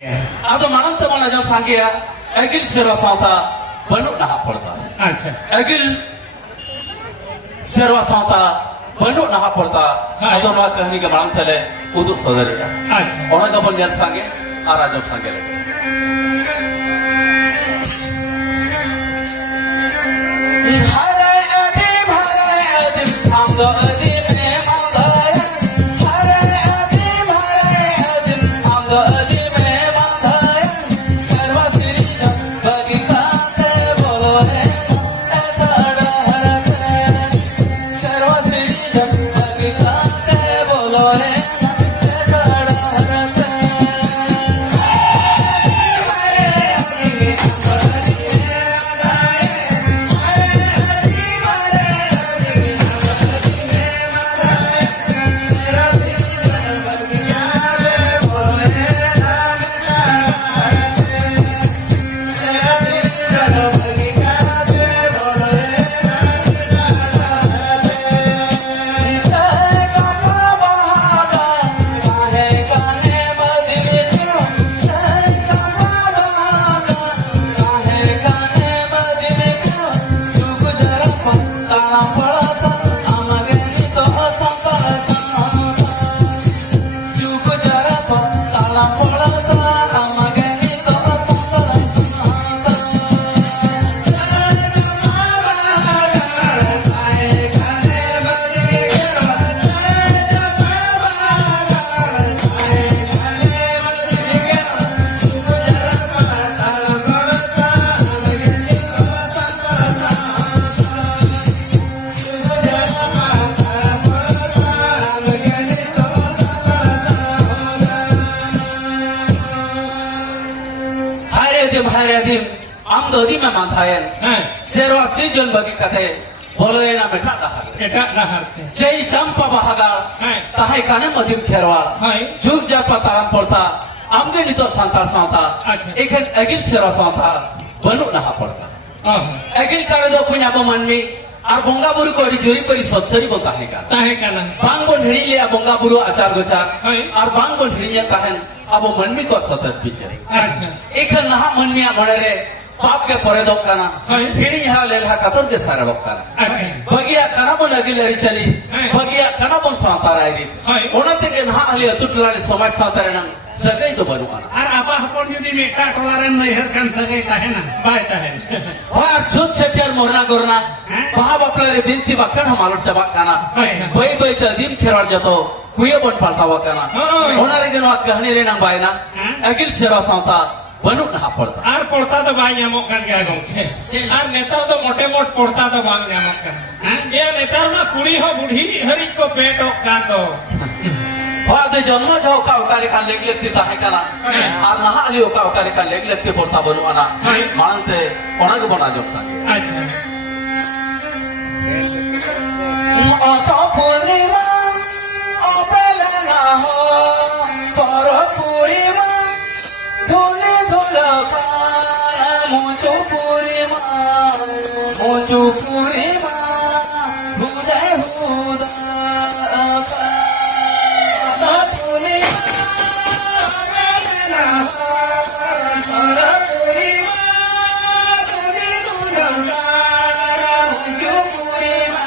Ado manang te mana jam sangkia agil serwa santa banuk nah porta. আচ্ছা Agil serwa santa banuk nah porta. Ado ma kahani ke manang tele uduk sodari. আচ্ছা Ona ka bon jam sangke ara jam sangke le. Hare adim thamdo adim ne mandaya. Hare adim thamdo adim ne mandaya. Sarva sirija bagikate bolo he etada harate. Sarva sirija bagikate bolo he etada harate. Haradim am dodi me manthayen serwa sijon bagi kathe bolo ena meta dahag এটা নাহারতে jai champa bahaga tahai kane madim kherwa হাই jug japa taram porta amge nito santar santa Acha. ekhen agil serwa santa banu naha porta আহ agil kare do punya bo manmi ar bonga buru ko jori pari sotsari bo tahega তাহে কানা bang bon hiri liya bonga buru achar gochar Hai. ar bang bon hiri liya tahen abo manmi ko sotat bichare আচ্ছা ekhen naha manmi amare बाप के परे दो काना हाय। फिर यहाँ ले लहा कतोर के सारे दो काना আচ্ছা बगिया काना बन अगिल हरी चली हाय। बगिया काना बन सांता रायरी हाय। ओनते के नहा अली अतुटलारी समाज सांता रहना सके तो बनु काना আর আপা হপন যদি মেটা টলারেন নইহর কান সগে তাহে না বাই তাহে और छुट छटियार मोरना गोरना हाँ। वहाँ बपले रे बिनती बक्कन हमारे जबाक काना हाय। बई बई तो दिन खेरार जतो कुये बन पालता हुआ काना हाय। ओनारे के नवा कहानी रे नंग बायना हाँ। अगिल सेवा सांता बनु नहा पड़ता আর পড়তা তো বাই নামক কান গয়া গমছে আর নেতার তো মোটে মোট পড়তা তো বাং নামক কান এ নেতার মা কুড়ি হ বুढ़ी हरि को पेट कान दो वहाँ तो जन्म जाओ का उकारे का लेग लेगती ताहे काना हाय। और नहा लियो का उकारे का लेग लेगती पड़ता बनु आना हाय। मानते ओना के बना जोक सांगे আচ্ছা अतो पूर्णिमा अपेले ना हो पर पूर्णिमा धुले धुलका मुझो पूर्णिमा हुदय हुदा अतो पूर्णिमा अपेले ना हो पर पूर्णिमा धुले धुलका मुझो पूर्णिमा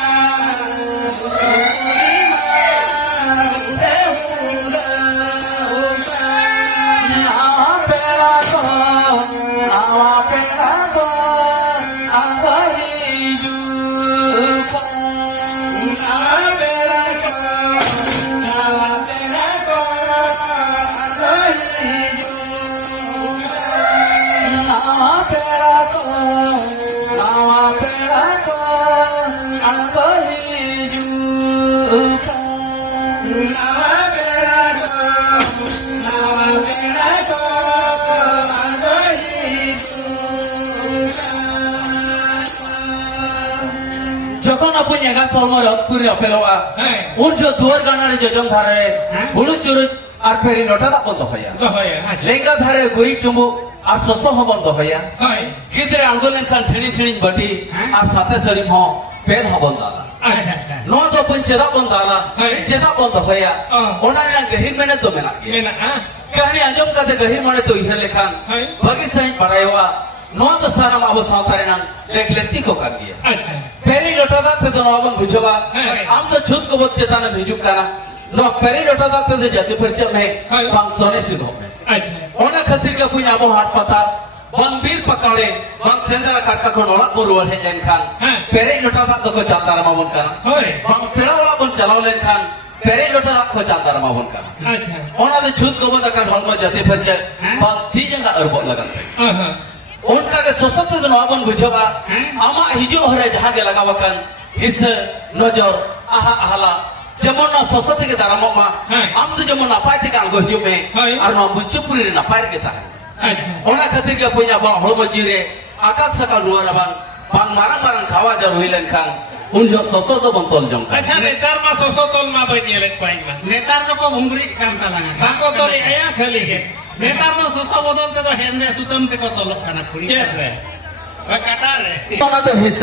যখন আপনি এগা চলম রদ করে অপেলোয়া হ্যাঁ। উন যে দুয়ার গানারে যজন ধারে হ্যাঁ। বুড়ু চুরু আর ফেরি নটা বন্ধ হইয়া তো হয় লেঙ্গা ধারে গুড়ি টুমু আর শস্য বন্ধ হইয়া হয় গিদ্রে আঙ্গুলেন খান ঠিনি ঠিনি বটি হ্যাঁ। আর সাথে সরি হ পেন হবন দালা अच्छा अच्छा नो तो बन चेदा बन दाला है। चेदा बन दोया ओना ना गहिर मेने तो मेना गया मेना कहानी आंजम काते गहिर माने तो इहर लेखान है। बगी सही पढ़ाईवा नो तो सारा अब सावतारे ना लेखलेती को कर दिया अच्छा पेरी लोटादा थे तो नोबन बुझवा है। आम तो छुत को बहुत चेता ना भेजू काना नो पेरी लोटादा थे तो जाति परिचय में है। बांग सोने सिद्धो में अच्छा ओना खतिर का कुछ आबो हाट पता बांग बीर पकड़े बांग सेंदरा काका को नोला बुरुवन है लेनखान है। पेरी लोटादा तो को चालता रमा बन काना है। बांग पेड़ा वाला बन चलाओ लेनखान पेरी लोटादा को चालता रमा बन काना अच्छा ओना तो छुत को बहुत अकड़ हॉल में जाति परिचय है। बांग तीजंगा अरबो लगन पे हाँ उनका के सशक्त तो नवाबन बुझवा आमा हिजो हरे जहां के लगावकन हिस नजर आहा आहाला जेमन ना सशक्त के दाराम मा हाँ। आम तो जेमन नापाय थे कांगो हिजो में हाँ। और मा बुचपुरी रे नापाय के ता अच्छा ओना खातिर के पुया बा हळम जिरे आकाश सका रुवर बांग बांग मारंग मारंग खावा जर होइलन खान उन जो सशक्त बंतल जंग अच्छा नेतार मा सोसो तोल मा बनियलेन पाइन मा नेतार तो को भुंगरी काम तलांगा ताको तोली आया खली के नेतार तो सोसो बदल ते तो हेंदे सुतम ते को तलक खाना खुड़ी चेत रे वे काटा रे ओना तो हिस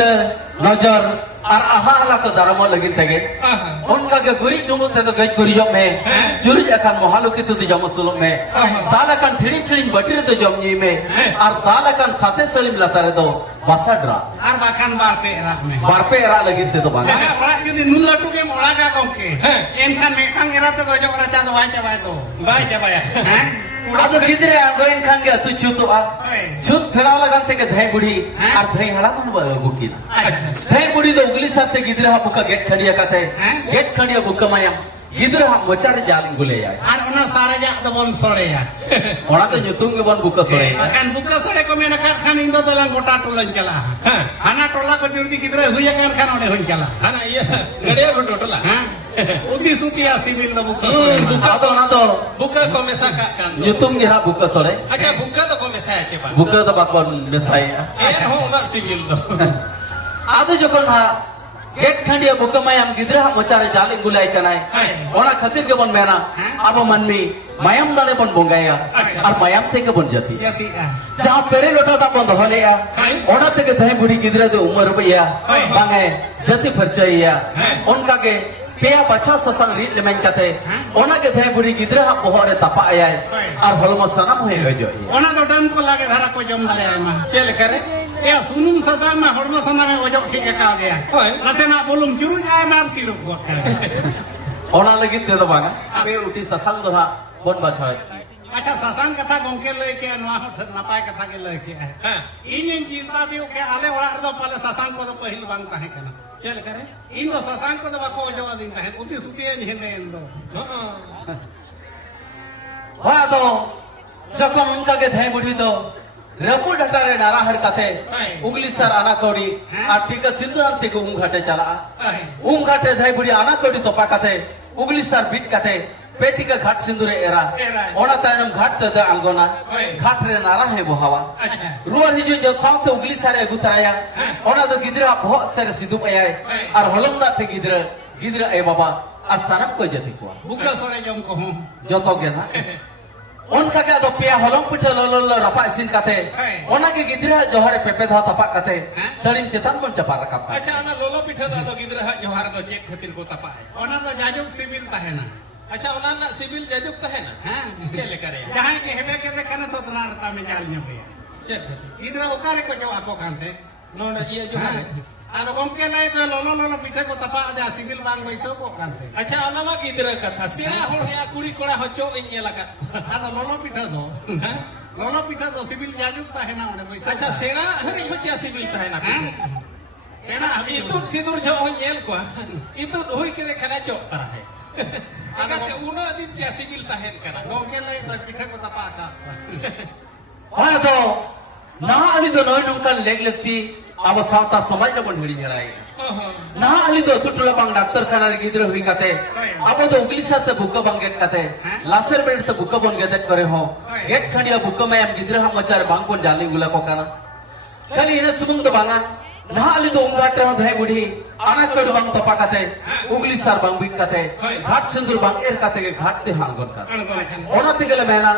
नजर और आहा आहाला को दाराम लगिन तेगे आहा उनका के गुरी डुंगु ते तो गज गुरी जम में हैं? जुरी अखान मोहालुकी तो जम सुलम में दाल अखान ठिरिंग ठिरिंग बटरी तो जम नी में हैं? और दाल अखान साथे सलीम लातारे तो बासाड्रा आर बाखान बार पे रात में बारपे एरा लगिन ते तो बांगा जागा बड़ा जदी नुल लटू के मोड़ा का गमके हैं? एनखान मेखान एरा ते तो जो बड़ा चांद वाई चबाय तो बाय जबाया हैं अब किधरे आगोइन खान के तू छुतो आ छुत फेराव लगन ते के धई बुढ़ी हैं? और धई हला मन बुकी अच्छा धई बुढ़ी तो उगली साथे गिदरे हा बुका गेट खड़िया काथे हैं? गेट खड़िया बुका माया गिदरे हा मोचारे जालिंग गुले आय आर उना सारे जा तो बोन सोड़े या ओना तो nyutung के बन बुका सोरे akan buka sore ko mena kan indo tolang kota tolan cala हां ana tola ko jurdi kidra huya kan ode hon cala हाना ये गड़िया को टोटला ha uti suti asibil da buka sore buka तो ना तो buka ko mesa ka kan nyutung के हा बुका सोरे अच्छा बुका तो को mesa है चेपा बुका तो बात बात मिसाई ए हो उना सिविल दो आदो जकोन हा गेट खंडिया बुका मायाम गिदरा हा मोचारे जालिंग गुले कनाय हैं? ओना खातिर के बन मेना हैं? अब मनमी मायाम दाने बन बोंगाया अच्छा। और मायाम ते के बन जाती jati ah जहां पेरे लोटा ता बंद होलेया हैं? ओना ते के धई बुढ़ी गिदरा दे उम्र रुपया हैं? बांगे जति परचैया हैं? उनका के पेया बच्चा ससंग रीत लेमेन कथे हैं? ओना के धई बुढ़ी गिदरा हा पोहरे तपा आया हैं? और हलमो सनम होय जो ona do dan ko lage dhara ko jom dare ma चल करे ya sunum sasa ma hormo sana me ojok ठीक ka gaya हैं? nase na bolum juru ja mar sirup got ओना लगिन ते तो बांगा पे उठी ससंग दोहा बन बछाय अच्छा ससांग कथा गंके लय के नवा नापाय कथा के लय के है हां इन चिंता दियो के आले ओड़ा दो पहले ससांग को तो पहिल बांग ताहे कना चल करे इन दो ससांग को तो बाको जवा दिन ताहे उति सुती हेने इंदो हां होया तो जकोन उनका के धई बुढ़ी तो रपु ढटारे नारा हर कथे हैं? उगली सर आना कौड़ी हैं? और ठीक सिंदूरंती को उम घाटे चला आहे उम घाटे धई बुढ़ी आना कौड़ी तोपा कथे उगली सर बीट कथे पेटी का घाट सिंदूरे एरा एरा। ओना तायनम घाट ते द अंगोना हैं? घाट रे नारा है बोहावा अच्छा रुवर हिजो जो साथ उगली सारे गुतराया हैं? ओना तो गिदरा बहुत सारे सिद्धू आया हैं? और हलमदा ते गिदरा ए बाबा और सनम को जति को बुका सोरे जम को हूं जो तो गेना उनका के तो पिया हलम पिठे लो रपा इसिन कथे हैं? ओना के गिदरा जोहरे पेपे धा तपा कथे हैं? सड़ीम चेतन बन चपा रखा अच्छा ना लोलो पिठा दो गिदरा जोहार दो चेक खातिर को तपा है ओना तो जाजुक सिविल ताहे ना अच्छा उना ना सिविल जजुक तो है ना हां चल करे जहां के हेबे के देखने तो तना रता में जाल न भैया चल इधर ओकारे को जो आपको कांते नो ना ये जो है आदो गंके लय तो लोलो पिठे को तपा जा सिविल बांग बैसो को कांते अच्छा ओना मा गिदरा कथा सेना होड़ या कुड़ी कोड़ा होचो इन लगा आदो लोलो पिठे दो हां लोलो पिठे दो सिविल जाजुक ताहे ना ओने बैसो अच्छा सेना हरे होचा सिविल तो है ना सेना हबी itu sidur jo nyel ko itu hoy ke देखना चोकता है अगर उनो दिन क्या सिविल ताहेन कना गंके लय तो पिठे को तपा का हाँ तो ना अली तो नोय नुकल लेग लगती अब सावता समाज जब हिड़ी जड़ाई ना अली तो टुटला बांग डॉक्टर खाना रे गिदरे हुई कते अब तो उगली साथे बुक्का बांग गेट कते लासर बेड तो बुक्का बन गेट करे हो गेट खंडिया बुक्का में हम गिदरे हम मचारे बांग कोन जाली गुला को कना खाली इने सुबंग तो बांगा ना अली तो उंगाटे हो धै बुढ़ी आना कड बांग तपा कते उगली सार बांग बीट कते घाट सिंदूर बांग एर कते के घाट ते हांगन का ओना ते गेले मेना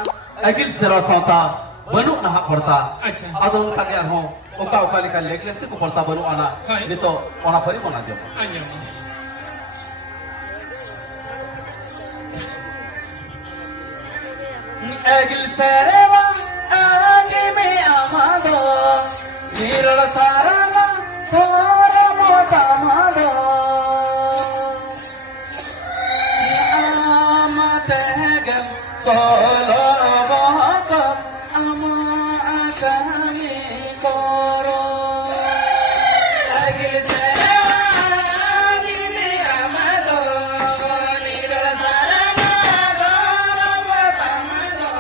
अगिल सेरा सावता बनुक ना पड़ता अच्छा। अदोन का क्या हो oka oka lika lek lek ko porta baru ana Hai. nito ona pari mona jom Anjom. agil sareva agi me amado nirala sarala thora mota amado amategen solo baka ama akani koro agil sareva agi me amado nirala sarala thora mota amado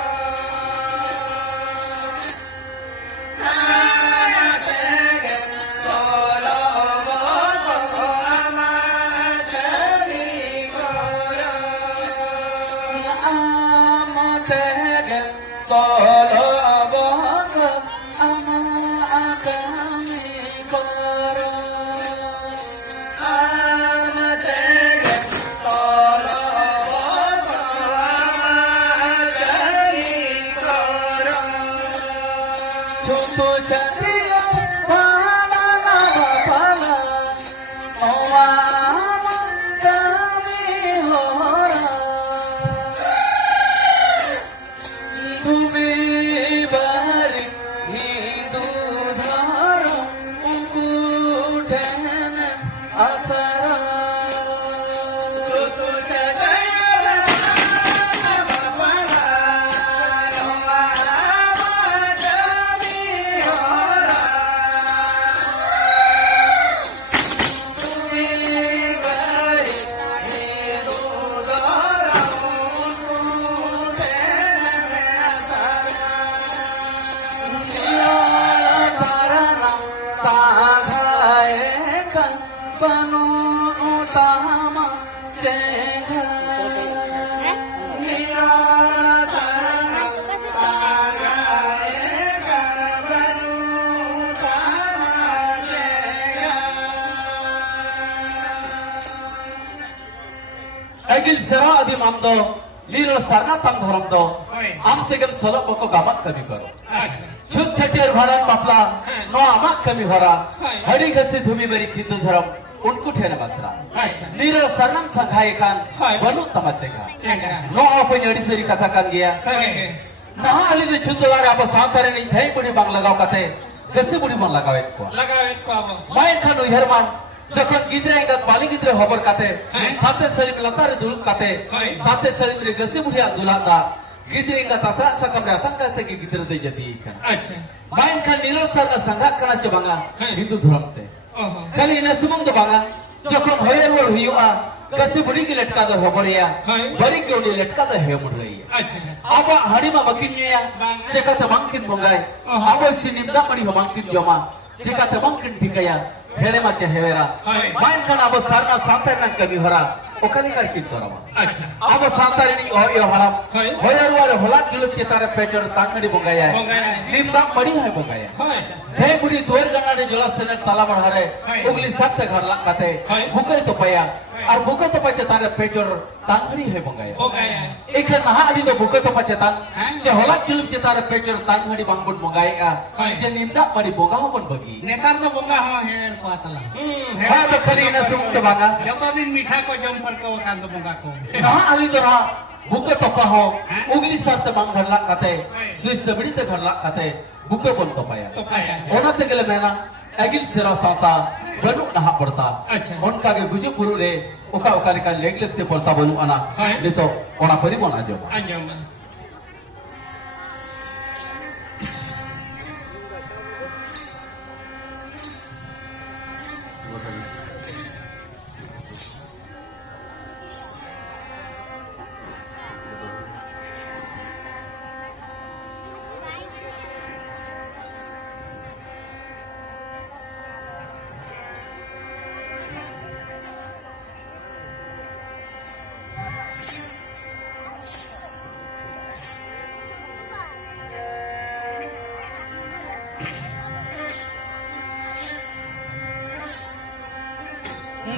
Agil sera adi mamdo lilo sarna tam dharam do am tegem solo boko gamak kami karo Acha. chut chatiar bharan bapla no amak kami hora hadi gasi dhumi bari khidu dharam unku thena masra Acha. lilo sarnam sanghai kan Hai. banu tamachega Cega. no apa nyadi seri katakan dia Sage. nah ali de chudlar apa santare ni thai budi bang lagaw kate gasi budi bang lagaw et ko Lagawit ko abo. main kan uherman যখন গিদ্রে এঙ্গাত বালি গিদ্রে হবর কাতে হ্যাঁ। সাথে শরীর লতারে দুলুক কাতে হ্যাঁ। সাথে শরীর গসি বুড়িয়া দুলাদা গিদ্রে এঙ্গাত আতরা সাকাম রে আতঙ্ক কাতে কি গিদ্রে দই জতি ইখান Acha. মাইন খান নীলর সরনা সংঘাত কানা চে বাঙা হ্যাঁ। হিন্দু ধর্মতে Oho. খালি ইনা সুমং দো বাঙা যখন হয়ে বল হইয়া গসি বুড়ি কি লটকা দো হবরিয়া হ্যাঁ। বরি কি উনি লটকা দো হে মুড় রইয়া Acha. আবা হাড়িমা বাকিনিয়া বাঙা। চেকাতে মাংকিন বঙ্গাই অহ। আবা সিনিমদা মড়ি মাংকিন জমা চেকাতে মাংকিন ঠিকায়া হেলে মাচে হেবেরা হয়। মাইন খান আবা সারনা সান্তার না কবি হরা ওখানে কার কি তোরাবা Acha. আবা সান্তারিনি ওই হরাম হয়। হয়ার ওয়ারে হলাত গিলুক কে তারে পেটর তাঙ্গড়ি বঙ্গায়া বঙ্গায়া। নিমদা মড়ি হয় বঙ্গায়া Hoy. হে বুড়ি দুয়ার গঙ্গানে জলাসনে তালা বড়হারে হয়। উগলি সাতে ঘর লাগাতে হয়। বুকে তো পায়া আর বুকে তো পাচে তারে পেটর তাঙ্গড়ি হয় বঙ্গায়া Bogaya. এখানে নাহা আলি তো বুকে তো পাচে তান হ্যাঁ। যে হলাত গিলুক কে তারে পেটর তাঙ্গড়ি বাঙ্গুট বঙ্গায়া হয়। যে নিমদা মড়ি বঙ্গা হবন বগি নেতার তো বঙ্গা হের ko atala হ্যাঁ তো খালি না সুমুক বাঙা joto din মিঠা ko jom par ko kan to bongga ko Naha আলি তো না বুকে তো পাহো হ্যাঁ। উগলি সাতে বাং ঘর লাগাতে হয়। সুই সবড়িতে ঘর লাগাতে বুকে বন তো পায়া Topaya. ওনাতে গেলে মেনা এগিল সেরা সাতা বনু নাহা পড়তা আচ্ছা। উনকা গে বুঝে পুরু রে ওকা ওকা লেকা লেগ লেগতে পড়তা বনু আনা হ্যাঁ। নিতো ওনা পরি বনা জো Anjom.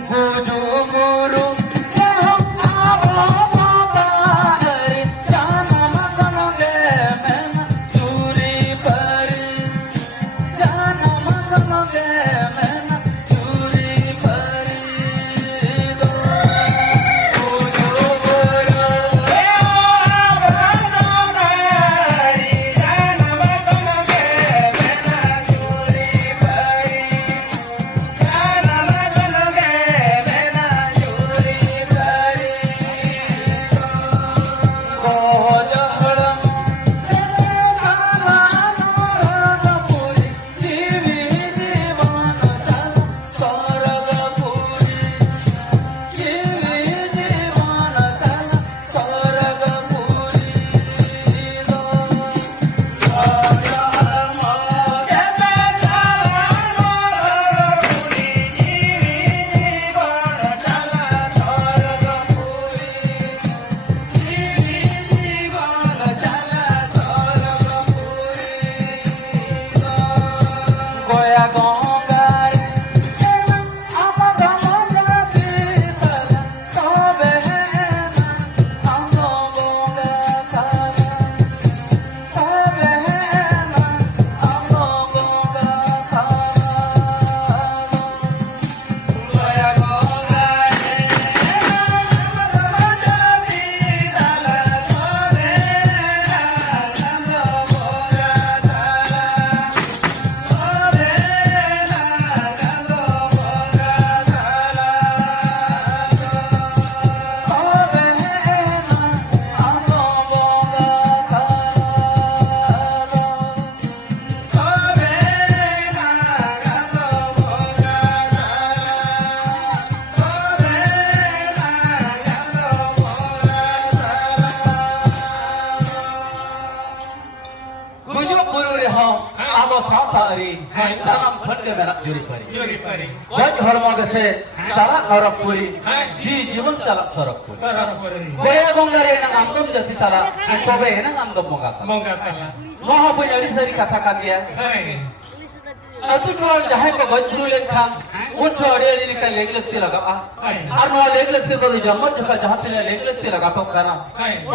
গুজু গুরু কেহম আবো বাবা হরি জানম গনগে মেন চুরি পরি জানম गुजो बुरु रे हो आबो सावता अरी जानम खंडे मेरा जुरी परी Juri pari. गज हरमो गसे चाला नरक पुरी जी जीवन चाला सरक पुरी Sarap pari. गोया गंगारे ना आमदम जति ताला चोबे ना आमदम मोगाता Mongga tala. मोह पुजारी सरी कथा का गया Sarenge. अतु टोल जहां को गज बुरु लेन खान उन छोड़े अड़ी का लेग लगती लगा और नो लेग लगती तो जम्मो जका जहां तिने लेग लगती लगा तो करा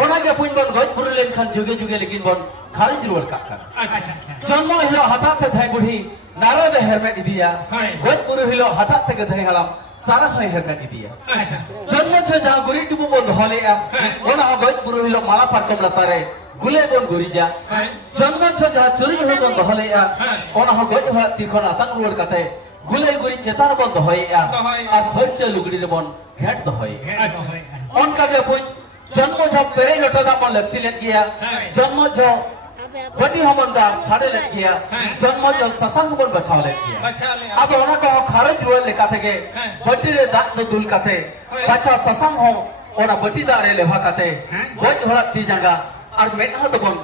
ओना के पुन बन गज बुरु लेन खान जुगे जुगे लेकिन बन खाली जरूर का कर Acha. जन्म हिलो हठात थे थाई बुढ़ी नारद हेरमेट इदिया हाय। गज बुरु हिलो हठात थे थाई हलाम सारा थाई हेरमेट इदिया Acha. जन्म छे जहां गुरी टुबु बन धलेया ओना गज बुरु हिलो माला पारकम लतारे गुले बन गुरिजा Hai. जन्म छे जहां चुरी हो बन धलेया ओना गज हा तिखन आतंक रुवर कथे गुले गुरी चेतार बन धलेया दहय। और भरचे लुगड़ी रे बन घेट दहय Acha. उनका के पुन जन्म छे पेरे लटा दा बन लगती लेन गया हाय। जन्म छे बड़ी हमन दा साड़े लेन गया हाय। जन्म छे ससंग बन बचाव लेन गया Bacha le. अब ओना को खारज रुवर लेका थे हाय। बड़ी रे दात न दुल कथे हाय। बच्चा ससंग हो ओना बटी दारे लेवा कथे हाय। गज होला ती जंगा और मेनहा दबन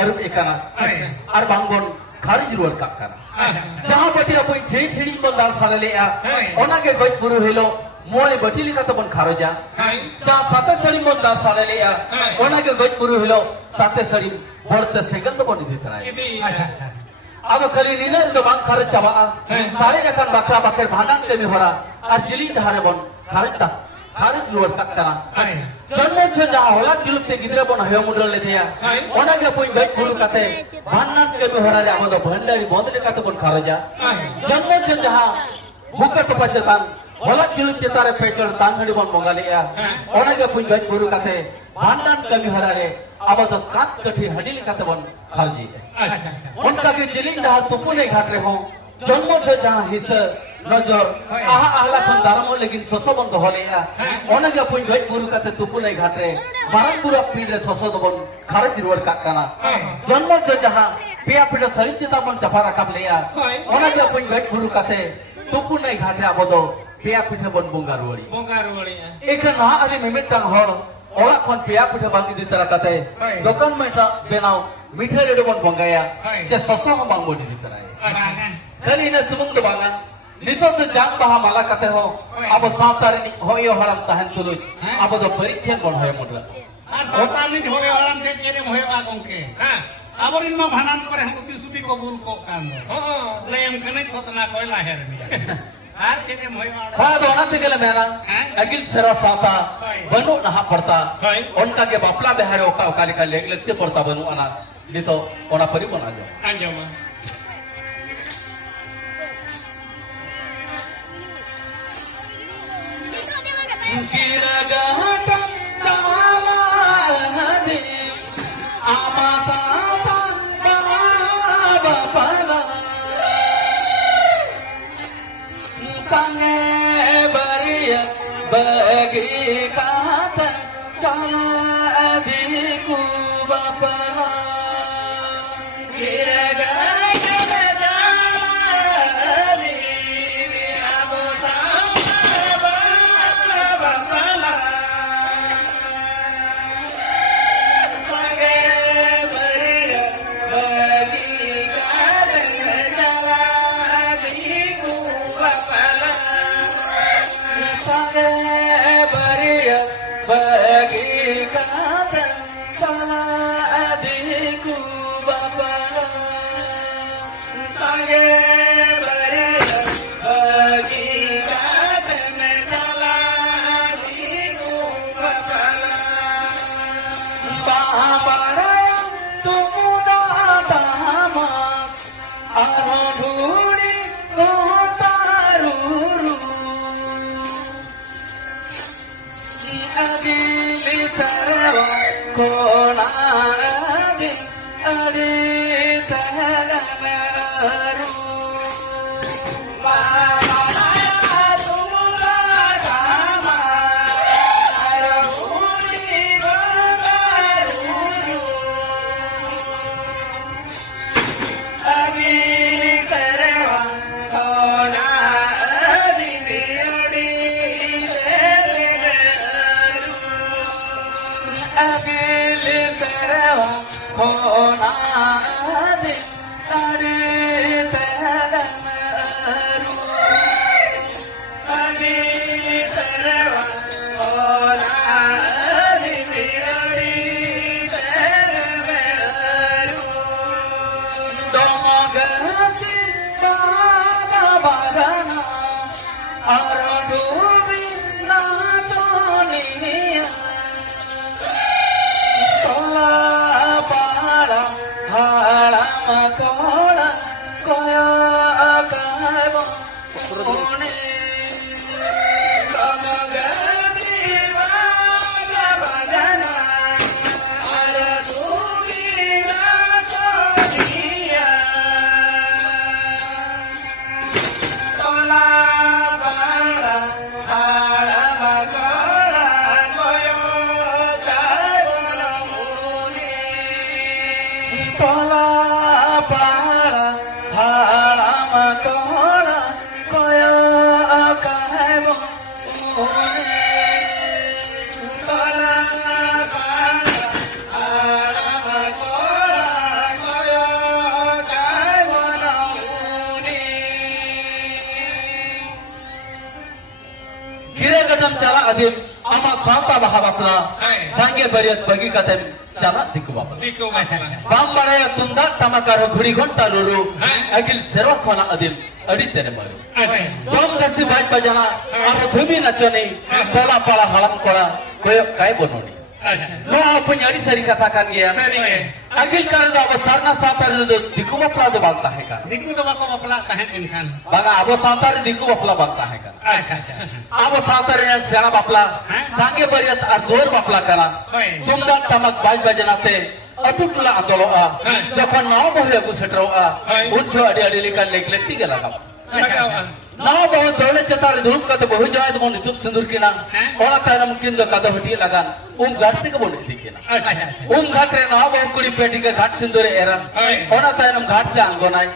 अरुप एकाना अच्छा। और बांगबन खारज रुवर का करा Acha. जहां बटी अपन ठेड़ी ठेड़ी बंदा साड़े ले आ हाय। ओना के गज पुरु हेलो मोय बटी लिका तबन खारजा Hai. जहां साते सड़ी बंदा साड़े ले आ हाय। ओना के गज पुरु हेलो साते सड़ी बरते सेगल तो बनी दितराय Idi. अच्छा अच्छा अब खाली नीलर तो बांग खर्च चाबा सारे जखन बकरा बकर भांडन के भी भरा और जिली ढारे बन खारज लोर का करा Acha. जन्म छ जा होला किलते गिदरे बन हय मुंडल ले दिया हाय। ओना के कोई गज पुरु कते भांडन के भी भरा रे आबो भंडारी बंदले कते बन खारजा Hai. जन्म छ जहां भूकत पचतान होला किलते तारे पेकर तांगड़ी बन मंगालिया ओना के कोई गज पुरु कते भांडन के भी भरा रे आबो तो काट कठी हडिल कते बन खारजी Acha. उनका के जिलिंग डहार तुपु नहीं घाट रहे हो जन्म छे जहां हिस नजर आहा आहला खन दारमो लेकिन ससो बंद होलेया ओना के पुन गज पुरु कते तुपु नहीं घाट रे बारन पुरा पीड़ रे ससो दबन खारज रुवर का काना जन्म छे जहां पिया पिड़ सरित बन चफा रखब लेया ओना के पुन गज पुरु कते तुपु नहीं घाट रे आबो दो पिया पिठे बन बुंगा रुवड़ी Mongga ruwali. एक ना आदि मिमिटांग हर ओला खन पिया पिठे बांधी दी तरह कते दुकान में बेनाव मीठे रेडो बन बंगाया जे ससो हम बांगोडी दी तरह Acha. खरी ने सुमुंग बांगा नितो तो जांग बहा माला कते हो अब सावतार नि होयो हड़म तहन तुलु अब तो परीक्षा बन होय मुडला আর সরকার নি ধরে ওরান তে কেরে মহে বা গংকে Ha. আবরিন মা ভানান করে হাম কুতি সুতি কবুল কো কান Oh. লেম কনে খতনা কইলা হের মি আর কেরে মহে বা हा दोना ते गेले मेना अगिल सेरा साता बनु नहा पड़ता Hai. उनका के बापला बेहारे ओका ओकाली का लेग लगते पड़ता बनु अना नितो ओना परी बना जो Anjama. किरगाटम चाला दे आमा साता बापला संगे बरिया बगी कात चाला दी को बापला किरगाटम चाला दे आमा साता बापला संगे बरिया बगी कात चाला दी को बापला संगे बरिया बगी कात चाला दी को बापला संगे बरिया बगी कात चाला दी को बापला बाबराया तुमुदा दामा आरुड़ी कोतारुरु अगिली तरवा कोना अदि अदि तहलमरु बाबराया तुमुदा दामा आरुड़ी कोतारुरु अगिली तरवा कोना अदि अदि अगिल करवा होना Domagati Bada Badana Aradubi Natoniya Tola Pada Halama Tola Koya Akaibo Pune Domagati Bada Badana Aradubi Natoniya Tola Pada Halama Tola Koya Akaibo Tola Pada Halama Tola Koya Akaibo Tola Pada Halama Tola Koya Akaibo Kira gadam cala adim ama santa baha bapla sange bariat bagi katem cala diku bapla Diko bapla. bam baraya tunda tamakaro guri ghonta luru agil serwa khona adim aditene maru Acha. dom gasi baj bajana abo dhumi nachoni tola pala halam kora koyo kai bononi Acha. no apu nyari sari katakan gaya Sari ge. agil karo do abo sarna santa do diku bapla do bangta hai ka Diku to bako bapla tahen enkan. baga abo santa diku bapla bangta hai ka Acha acha. abo santa re sera bapla sange bariat ar dor bapla kana Hoi. तुमदा तमक बाज बजनाते अतुटला अतलोआ जखन नाव बहे गु सेटरोआ उठो अडी अडी लिकन लेगलेक्ति गेला का Magawa. नाव बहु दौड़े चतार धूप कते बहु जाय मन नितुप सिंदूर किना ओना तारम किन दो कदो हटी लगान घाट के बोल किना Acha. घाट रे नाव बहु कुड़ी पेटी के घाट सिंदूर एरा ओना तारम घाट जा अंगोनाय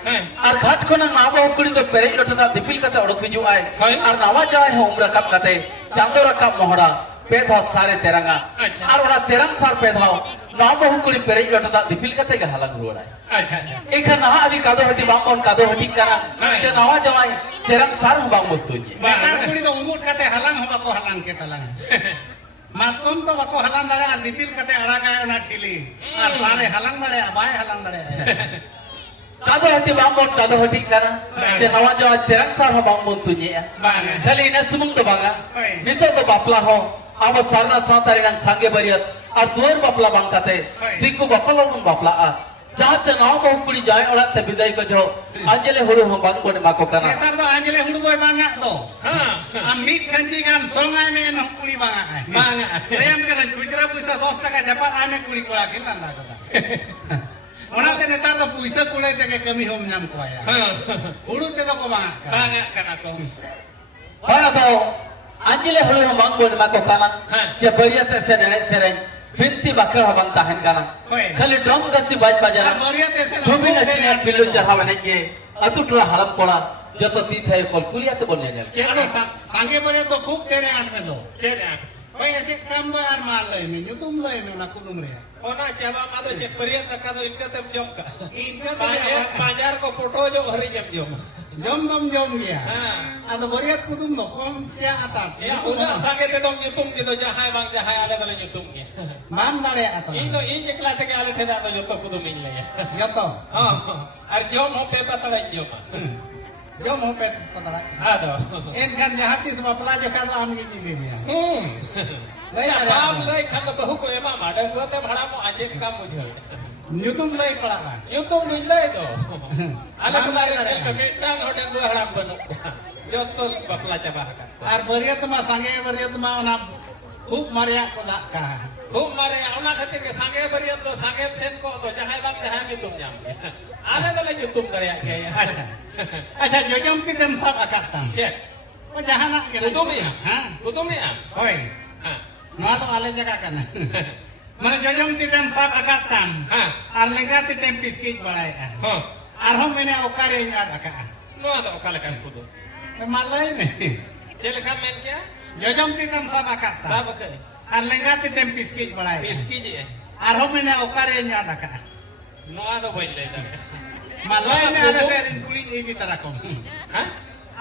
आर घाट कोना नाव बहु कुड़ी दो पेरे लटता दिपिल कते ओडक हिजु आय आर नावा जाय हो उम्र कप कते चांदो रकप मोहड़ा पेधा सारे तेरंगा अच्छा। और ओना तेरंग सार पेधाओ नाव बहु कुड़ी पेरे लटता दिपिल कते के हलंग रुड़ाय Acha. एक ना अभी कादो हटी बांबन कादो हटी करा जे नावा जवाय तेरंग सार हो बांग मुतुनी Netar kuli do umut kate halang ho bako halang ke talang. Matum to bako halang dale ar dipil kate araga ona thili. Ar sare halang dale abai halang dale. कादो हटी बांबन कादो हटी करा जे नावा जवाय तेरंग सार हो बांग मुतुनी Bang. खाली ने सुमुंग तो बांगा Hoi. नितो तो बापला हो अब सरना सातारिन सांगे बरियत और दुवर बापला बांग कते दिक्कु बापला उन बापला आ जहां च नाव बहु कुड़ी जाय ओला ते विदाई को जो अंजले हुरु हम बांग बोने माको करा Netar do anjele hulu boy bangak do. Ha. Amit kanji kan songai me no kuli bangak ai. Bangak. Sayam kana kujra puisa 10 taka japat ame kuli kula kin nanda ko. Onate netar do puisa kulai te kami hom nyam ko aya. Ha. Hulu te do ko bangak. Bangak kan aku. होया तो अंजले हुरु हम बांग बोने माको करा जे बरियत से नने सेरेन बिनती बकर हम बांग ताहन करा खाली ड्रम गसी बाज बाजना Ar bariat ese धोबी नचिने पिल्लु चढ़ावे नके अतुटला हलम कोड़ा जतो ती थे कोल कुलियाते बोलने जल Ado sange bariat do khub tere ant me do. Cedak. Oi ese kam do ar mal lai me nyutum lai me na kudum re. Ona jaba mado je perian takado inka tem jom ka. Inka to Panjar ko foto jo hari jam jom. jom gya. Ha. Ado bariat kudum do kom kya atat. Ya udah sange te dong nyutum gitu jahai bang jahai ale dale nyutum ge. Bam dale atat. Indo inje kala te ale te da joto kudu min le. Joto. Ha. Ar jom ho pe patala jom. Jom ho pet patara. Ado. En kan jahati sebab pelajar kan am ni ni dia. Lai Ya ada. bam lai kan bahu ko ema mada ko te bhada mo aje kam mujhe. Nyutum lai pala kan. Nyutum min le do. Ale pula ke betang hode go haram banu. Joto bapla jaba ka. Ar bariat ma sange bariat ma ona khub maria ko dak ka. खूब मारे औना खातिर के संगे बरियत तो संगे सेन को तो जहां बांग जहां में तुम जाम आले दले जो तुम करे के Acha. Acha jojom ti tem sab akat tam. के Ko jahana ke. कुतुम या Ha. कुतुम या Hoi. हां Noa to ale jaga kan. Mana jojom ti tem sab akat tam. हां Ar lega ti tem piskit balai. हां Ar hom mene okare nyad akat. नो तो काले kan कुदो Malai me. चले का मेन क्या Jojom ti tem sab akat tam. सब के Ar lega ti tem piskit balai. इसकी जी Ar hom mene okare nyad akat. नो तो बोल ले Malai me ala serin kulit ini tarakom. हां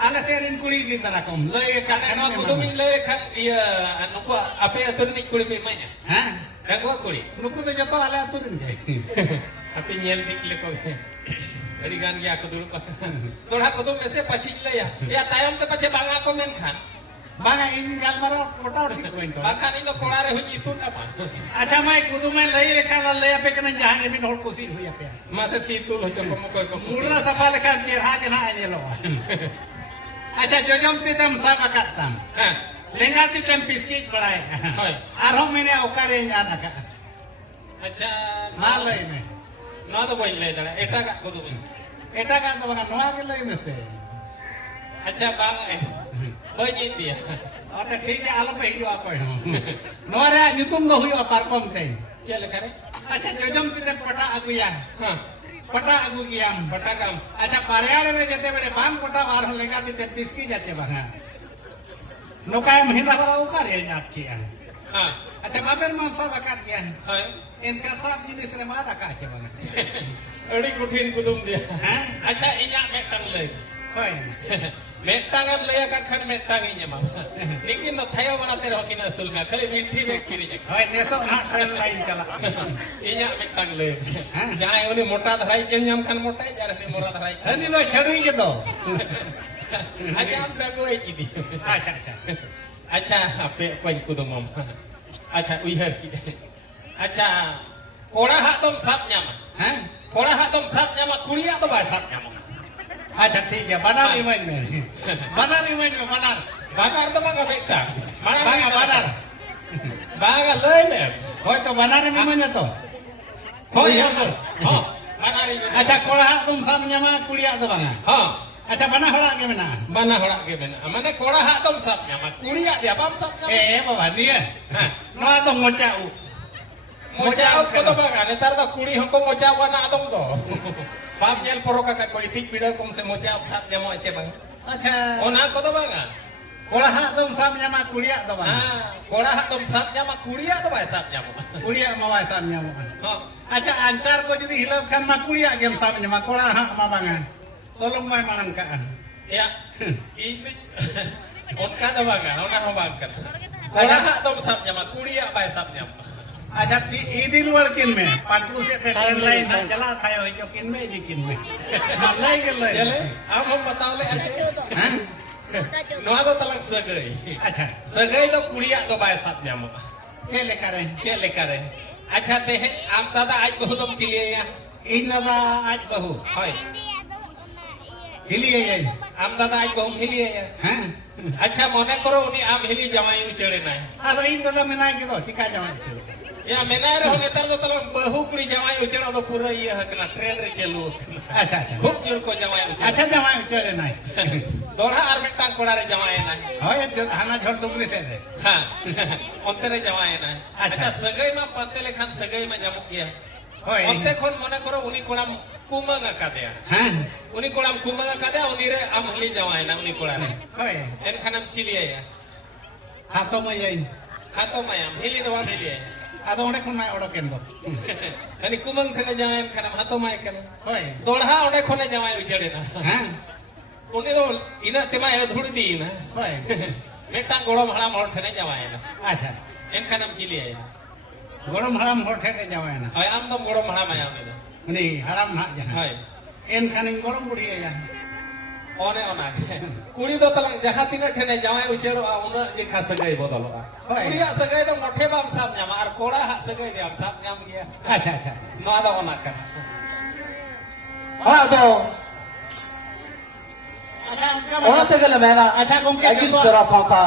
Ala serin kulit ini tarakom. Lai kan नो कुदुम ले kan iya anu ko ape atur ni kuli pe manya Ha? dan gua kuli Nuku to joto ala aturin ke. ape nyel dik le ko ᱟᱹᱰᱤ ᱜᱟᱱ ᱜᱮ ᱟᱠᱚ ᱫᱩᱲᱩᱵ ᱟᱠᱟᱱᱟ ᱫᱚᱲᱦᱟ ᱠᱚᱫᱚ ᱢᱮᱥᱮ ᱯᱟᱪᱷᱤᱧ ᱞᱟᱹᱭᱟ ᱮᱭᱟ ᱛᱟᱭᱚᱢ ᱛᱮ ᱯᱟᱪᱷᱮ ᱵᱟᱝᱟ ᱠᱚ ᱢᱮᱱᱠᱷᱟᱱ ᱵᱟᱝᱟ ᱤᱧ ᱜᱟᱞᱢᱟᱨᱟᱣ ᱯᱚᱴᱟᱣ ᱴᱷᱤᱠ ᱵᱟᱹᱧ ᱛᱚ ᱵᱟᱠᱷᱟᱱ ᱤᱧ ᱫᱚ ᱠᱚᱲᱟ ᱨᱮ ᱦᱩᱧ ᱤᱛᱩᱫ ᱟᱢᱟ ᱟᱪᱪᱷᱟ ᱢᱟᱭ ᱠᱩᱫᱩᱢᱟᱭ ᱞᱟᱹᱭ ᱞᱮᱠᱷᱟᱱ ᱞᱟᱹᱭ ᱟᱯᱮ ᱠᱟᱹᱱᱟᱹᱧ ᱡᱟᱦᱟᱸ ᱜᱮ ᱢᱤᱫ ᱦᱚᱲ ᱠᱩᱥᱤ ᱦᱩᱭ ᱟᱯᱮᱭᱟ ᱢᱟᱥᱮ ᱛᱤ ᱛᱩᱞ ᱦᱚᱪᱚ ᱠᱚᱢ ᱚᱠᱚᱭ ᱠᱚ ᱢᱩᱰᱨᱟᱹ ᱥᱟᱯᱷᱟ ᱞᱮᱠᱷᱟᱱ ᱪᱮᱦᱨᱟ ᱜᱮ ᱱᱟᱦᱟᱜ ᱧᱮᱞᱚᱜᱼᱟ ᱟᱪᱪᱷᱟ ᱡᱚᱡᱚᱢ ᱛᱤ ᱛᱮᱢ ᱥᱟᱵ ᱟᱠᱟᱫ ᱛᱟᱢ ᱦᱮᱸ ᱞᱮᱸᱜᱟ ᱛᱤ ᱛᱮᱢ ᱯᱤᱥᱠᱤᱡ ᱵᱟᱲᱟᱭᱮᱜᱼᱟ ᱦᱳᱭ ᱟᱨᱦᱚᱸ ᱢᱮᱱᱮ ᱚᱠᱟᱨᱮᱧ ᱧᱟᱢ ᱟᱠᱟᱫᱼᱟ ᱟᱪᱪᱷᱟ ᱢᱟ ᱞᱟᱹᱭ ᱢᱮ ᱱᱚᱣᱟ ᱫᱚ ᱵᱟᱹᱧ ᱞᱟᱹᱭ ᱫᱟᱲᱮᱭᱟᱜᱼᱟ ᱮᱴᱟᱜᱟᱜ ᱠᱚᱫᱚ ᱵᱟᱹᱧ ᱮᱴᱟᱜᱟᱜ ᱫᱚ ᱵᱟᱝᱟ ᱱᱚᱣᱟ ᱜᱮ ᱞᱟᱹᱭ ᱢᱮᱥᱮ ᱟᱪᱪᱷᱟ ᱵᱟᱝ ᱵᱟᱹᱧ ᱤᱫᱤᱭᱟ ᱚᱛᱮ ᱴᱷᱤᱠ ᱜᱮᱭᱟ ᱟᱞᱚᱯᱮ ᱦᱤᱡᱩᱜᱼᱟ ᱚᱠᱚᱭ ᱦᱚᱸ ᱱᱚᱣᱟ ᱨᱮᱭᱟᱜ ᱧᱩᱛᱩᱢ ᱫᱚ ᱦᱩᱭᱩᱜᱼᱟ ᱯᱟᱨᱠᱚᱢ ᱛᱮᱧ ᱪᱮᱫ ᱞᱮᱠᱟ ᱨᱮ ᱟᱪᱪᱷᱟ ᱡᱚᱡᱚᱢ ᱛᱤ ᱛᱮᱢ ᱯᱚᱴᱟᱜ ᱟᱹᱜᱩᱭᱟ ᱦᱮᱸ ᱯᱚᱴᱟᱜ ᱟᱹᱜᱩ ᱜᱮᱭᱟᱢ ᱯᱟᱴᱟᱠᱟᱢ अच्छा पारियाड़े में जते बड़े बाम कोटा बार हो लेगा ते पिसकी जाते बना नोकाय महिला वाला उकार है आप किया हाँ अच्छा बाबर मांसा बकात गया है हाँ इनका सब जिनिस ने मारा का चे बना अड़ी कुठिन कुदुम दिया हैं अच्छा इन्या मेटang ले कोई मेटang am lay akan kan metang inya mah nikin no thayo mana tero kin asul na khali minthi be kiri nya होय नेसो ना ट्रेन लाइन चला inya metang le jahay uni mota dharai ken nyam kan mota jar ni mora dharai हनी नो छड़ुई के दो aja am dago ai idi अच्छा अच्छा अच्छा ape koin kudum am अच्छा uihar ki अच्छा कोड़ा हाथ तुम साप nyama हैं कोड़ा हाथ तुम साप nyama kuliya to ba साप nyama अच्छा ठीक है बनार इवन में बनार बागार तो बागा बेटा बागा बनार बागा लय ले होय तो बनार में मन तो होय हां हां बनारी अच्छा कोड़ा तुम सब ᱧᱟᱢᱟ कुड़िया तो बांगा हां अच्छा बना हड़ा के मेना बना हड़ा के मेना माने कोड़ा हाथ तुम साप nyama कुड़िया dia bam साप nyama ए बाबा निया हां नोआ तो मोचाऊ मोचाव को तो बागा नेतार तो कुड़ी हमको मोचाव बना तुम तो बाप जेल परोका का कोई ठीक पीड़ा कम से मोचाव साप nyama एचे बांगा अच्छा ओना को तो बागा कोड़ा तुम सब ᱧᱟᱢᱟ कुड़िया तो बांगा हां कोड़ा हाथ तुम साप nyama कुड़िया तो बा साप nyama कुड़िया मवा सब ᱧᱟᱢᱟ हां अच्छा अंतर को जदी हिलाव खान मा कुड़िया गेम सब ᱧᱟᱢᱟ कोड़ा हा मा बांगा तोलम माय मानन का या ini उनका तो बागा ओना हो बाग कर कोड़ा हाथ तुम साप nyama कुड़िया बा साप nyama अच्छा ईदिन वाल किन में पाटू से ट्रेन लाइन ना चला था हो जो किन में जी किन में लई के लई चले अब हम बताओ ले हैं नोआ तो तलंग सगई अच्छा सगई तो कुड़िया तो बा साप nyama के लेकर है चे लेकर है अच्छा ते आम दादा आज बहुत तुम चिलिए या इन दादा आज बहु होय हिलिए ये आम दादा आज बहुत हिलिए या हैं अच्छा मने करो उनी आम हिली जमाई उचड़े ना अरे इन दादा में ना के दो चिका जाओ या मेनाय रहो नेतार तो तलंग बहु कुड़ी जमाई उचड़ा तो पूरा ये हकना ट्रेन रे चलू अच्छा अच्छा खूब जोर को जमाई उचड़ा अच्छा जमाई चले ना दोड़ा आर मेटा कोड़ा रे जमाई ना होय हाना झड़ दुगरी से हां ओंते रे जमाई ना अच्छा। अच्छा सगई में पत्ते लेखान सगई में जमक गया होय ओंते खोन मने करो उनी कोड़ाम कुमंगा का दे हैं उनी कोड़ाम कुमंगा का दे उनी रे आम हली जमाई ना उनी कोड़ा रे होय एन खानम चिलिए या हाथों में ये हातो मायाम हिली दवा हिली आदो ओंडे खन माय ओडो केन दो अनि कुमंग खने जमाई खानम हातो माय कन होय दोड़ा ओंडे खोने जमाई उचड़े ना हैं उनी दो इना तेमा ए धुड़ दी ना होय मेटा गोड़ो भाड़ा मोड़ ठने जमाई ना अच्छा एन खानम चिलिए या गरम हराम होठे के जावे ना होय आम दम गोड़ो भाड़ा माया उनी दो उनी हराम ना जहां होय एन खानी गरम बुढ़ी या ओने ओना कुड़ी दो तलंग जहां तिना ठने जमाई उचड़ो उना जे खास गई बदलो होय। कुड़िया सगई दो मोठे बाम साप न्याम आर कोड़ा हा सगई दे साप न्याम गया अच्छा अच्छा नोआ दो ओना का हाँ तो अच्छा उनका ओना तेगे ले मेना अच्छा गोमके एगिन जो सरा सावता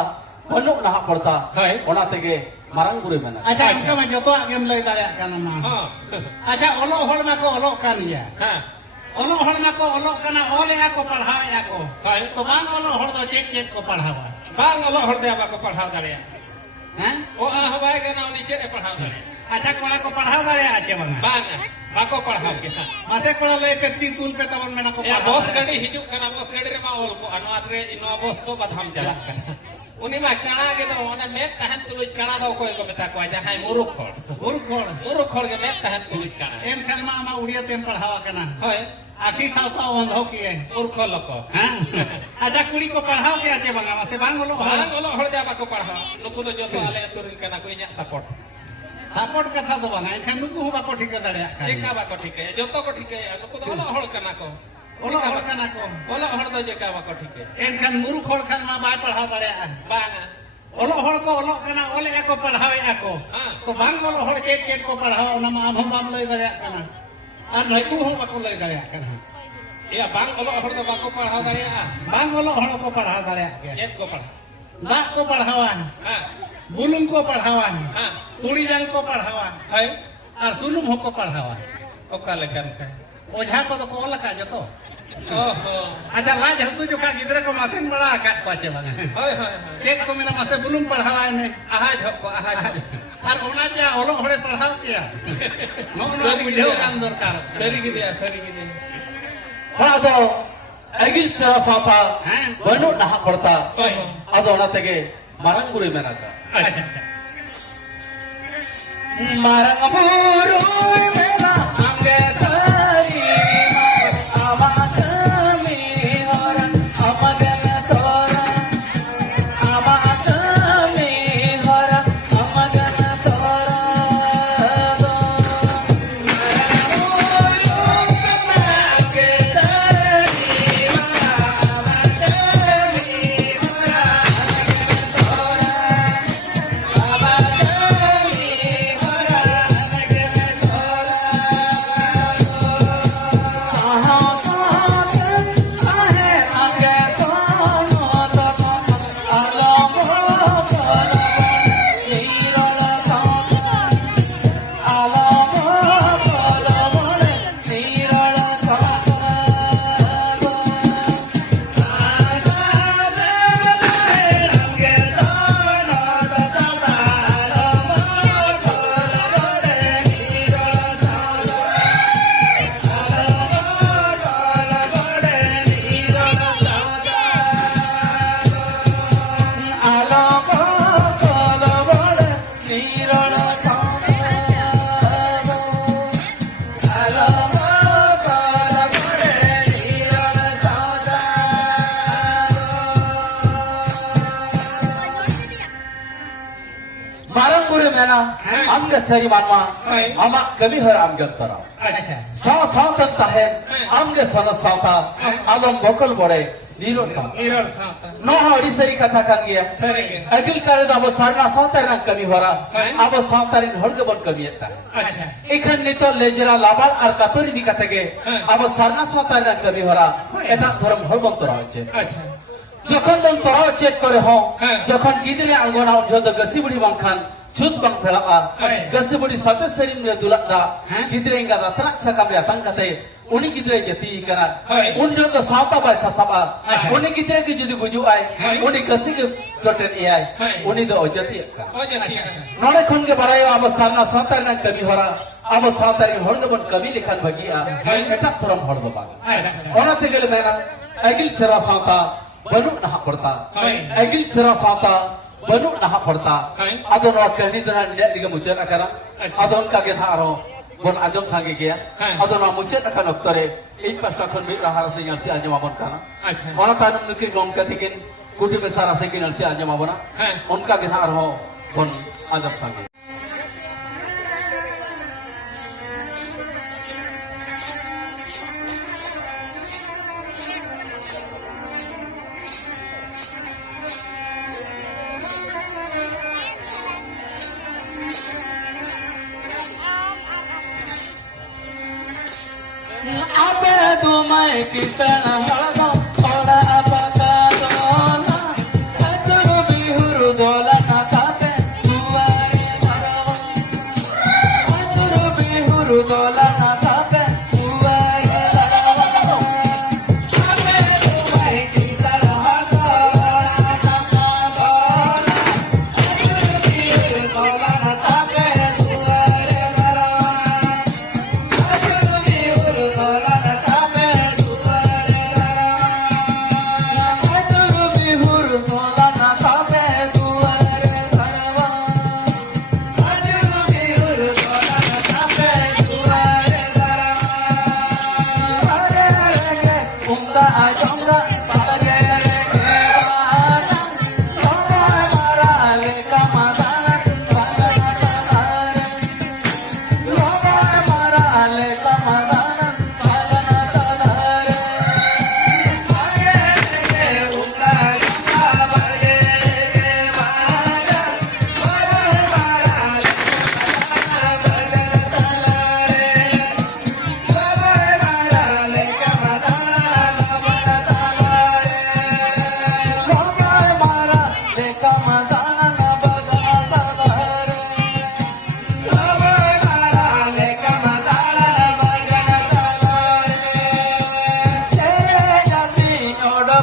बनु नहा पड़ता हाय। ओना तेगे मारंग गुरे मेना अच्छा उनका में जो तो गेम ले दाया काना मा हां अच्छा ओलो होल में को ओलो कान या हां ओलो होल में को ओलो काना ओले या को पढ़ावे या को हाय तो बांग ओलो होल दो चेक चेक को पढ़ावा बांग ओलो हर दे बाको पढ़ाव दड़िया हैं ओ आ हवाए के ना नीचे रे पढ़ाव दड़िया अच्छा कोला को पढ़ावा दाया आचे बंगा बांग बाको पढ़ाव के साथ मासे कोला ले पे तीतुल पे तवन में ना को या पढ़ावा बॉस गाड़ी हिजुक कना बॉस गाड़ी रे मा ओल को अनवाद रे इनो बॉस तो बधाम चला उनी मा कणा के दो ओने मेत तहन तुलु कणा दो कोई को बता को जहां मुरुख खोड़ उरुख होल के मेत तहन तुलु कणा एन खान मा मा उड़िया तेम पढ़ावा कना होय आखी था तो बंधो किए मूर्ख लोक हैं अच्छा कुड़ी को पढ़ाओ के आचे बंगा मासे बांग ओलो बांग ओलो हर जा बाको पढ़ाव नुकु तो जतो आले तुरिन कना को इnya सपोर्ट सापोर्ट कथा दो बांगा एनखान नुकु हो बाको ठिका दाड़े जेका बाको ठीके जोतो को ठीके नुकु दो ओला हड़ कना को ओलो हड़ कना को ओला हड़ दो जेका बाको ठीके एनखान मुरुख हड़ खान मा बाय पढ़ा दाड़े बांगा ओलो हड़ को ओलो कना ओले एको पढ़ावे आको हाँ। तो बांग ओलो हड़ केट को पढ़ावा ओना मा हम बाम लई दाड़े कना और नैकु हो बाको लई दाड़े कना या बांग ओला हड़ दो बाको पढ़ा दाड़िया बांग ओलो हड़ को पढ़ा दाड़े चेत को पढ़ा दाग को पढ़ावा हां बुलुम को पढ़ावा हां तुड़ी जांग को पढ़ावा है और सुनुम हो को पढ़ावा ओका लेकन का ओझा को तो कोला का जतो ओहो अच्छा लाज हसु जो का गिदरे को मासेन बड़ा का पाचे बांगा हाय हाय केक को मेरा मासे बुलुम पढ़ावा ने आहाज को आहाज और ओना जा ओलो हड़े पढ़ाव किया नो नो बुझेव कान दरकार सरी की दिया सरी की दिया ಅದು ಅಗಿಲ್ ಸರ ಸಾತ हैं ಬನು ನಹ ಕೊಡ್ತಾ ओहो ಅದು ಒಣತೆಗೆ ಮರಂಗುರಿ ಮೇನಕ अच्छा ಮರಂಗುರು ಮೇನ ಅಂಗೆ ಸರಿ ಅಮಗಮಿ ಹೊರ ಅಮಗನ ತೋರ ಅಮಗಮಿ ಹೊರ ಅಮಗನ ತೋರ ಮರಂಗುರಿ ಮೇನ ಅಂಗೆ ಸರಿ ಮಾನ್ಮ ಅಮ ಕವಿ ಹರ ಅಂಗೆ ಅಂತಾರ अच्छा ಸಾವ ಸಾವಂತ ಹೇ ಅಂಗೆ ಸನ ಸಾವತ ಅಲಂ ಬಕಲ್ ಬಡೆ ನೀರೋ ಸಾವ नीरर साता नो हड़ी सरी कथा kan gya सरी के अगिल करे दा अब sarna सावतार ना कमी होरा अब सावतारिन हड़गे बन कमी एता अच्छा एखन नितो लेजरा लाबाल আর কাতরি দি কাতেগে अब sarna सावतार ना कमी होरा এটা ধর্ম হরবম তোরা হচ্ছে अच्छा যখন দম তোরাও চেক করে হ হ্যাঁ। যখন গিদরে আঙ্গনা যত গসি বুড়ি বাংখান ছুত বাং ফেলা আচ্ছা। গসি বুড়ি সাতে সেরিম রে দুলা দা হ্যাঁ। গিদরে ইঙ্গা দাতরা সাকাম রে আতঙ্ক কাতে উনি গিদরে জেতি করা হ্যাঁ। উন যত সাওতা বাই সাসাবা আচ্ছা। উনি গিদরে কি যদি বুঝু আই হ্যাঁ। উনি গসি কে জটেন এআই হ্যাঁ। উনি দ অজতি কা ओ जती নড়ে খুন কে বাড়ায় আব সারনা সাওতার না কবি হরা আব সাওতারি হড়গে বন কবি লিখান ভাগিয়া হ্যাঁ। এটা ধর্ম হড়গে বা अच्छा ওনাতে গেলে মেনা अगिल सिरा सावता बनु नहा पड़ता हाय। अगिल सिरा सावता बनु नहा पड़ता हाय। अदो नो कहनी दना नेट दिगे मुचे अकरा अच्छा। अदो उनका के हारो बन आजम सांगे गया हाय। अदो ना मुचे अकन अक्तरे इन पास्ता खन मी रहा से यंती आजम आबन काना अच्छा ओना तानम नुकी गम कथिकिन कुटी में सारा से किन यंती आजम आबना हाय। उनका के हारो बन आजम सांगे आबे तुम्हें कितन हळदो थोड़ा बका दोना हजर बिहुरु दोलना साथे दुआरे मरो हजर बिहुरु दोलना साथे दुआरे मरो आबे तुम्हें कितन हळदो थोड़ा बका दोना हजर बिहुरु दोलना साथे दुआरे मरो हजर बिहुरु दोलना साथे दुआरे मरो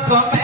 ᱯᱷᱚᱥ